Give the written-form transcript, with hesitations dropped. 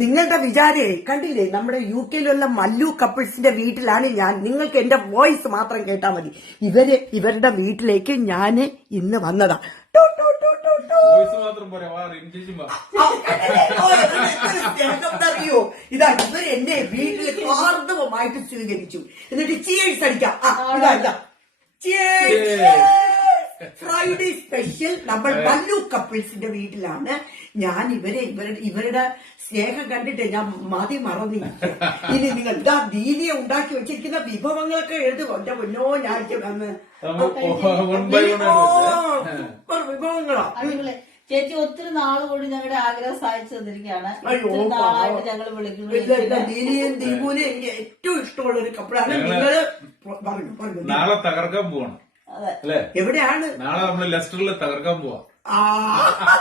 നിങ്ങളുടെ വിചാരേ കണ്ടില്ലേ, നമ്മുടെ UK-യിലുള്ള മല്ലു കപ്പിൾസിന്റെ വീട്ടിലാണ് ഞാൻ. നിങ്ങൾക്ക് എന്റെ വോയിസ് മാത്രം കേട്ടാ മതി. ഇവരുടെ വീട്ടിലേക്ക് ഞാൻ ഇന്ന് വന്നതാ. അറിയോ, ഇതാ ഇവർ എന്നെ വീട്ടിൽ കാർദ്ധവമായിട്ട് സ്വീകരിച്ചു. എന്നിട്ട് ചിയേഴ്സ് അടിക്കാം. ഇതാ ഫ്രൈഡേ സ്പെഷ്യൽ നമ്മൾ മല്ലു കപ്പിൾസിന്റെ വീട്ടിലാണ് ഞാൻ. ഇവരുടെ സ്നേഹം കണ്ടിട്ട് ഞാൻ മറന്നിരിക്കും. ഇനി നിങ്ങൾ ഇതാ ദീനിയെ ഉണ്ടാക്കി വെച്ചിരിക്കുന്ന വിഭവങ്ങളൊക്കെ എഴുതുകൊണ്ട് മുന്നോ ഞാൻ വന്ന് സൂപ്പർ വിഭവങ്ങളാ. ചേച്ചി ഒത്തിരി നാള് കൂടി ഞങ്ങളുടെ ആഗ്രഹം സാധിച്ചു തന്നിരിക്കുകയാണ്. ഞങ്ങൾ വിളിക്കുന്നു. ദീനിയും ദീപുവിനും എനിക്ക് ഏറ്റവും ഇഷ്ടമുള്ള ഒരു കപ്പിളാണ്. നിങ്ങള് പറഞ്ഞു നാളെ തകർക്കാൻ പോവാണ്. എവിടെയാണ്? നാളെ നമ്മള് ലെസ്റ്ററിൽ തകർക്കാൻ പോവാ.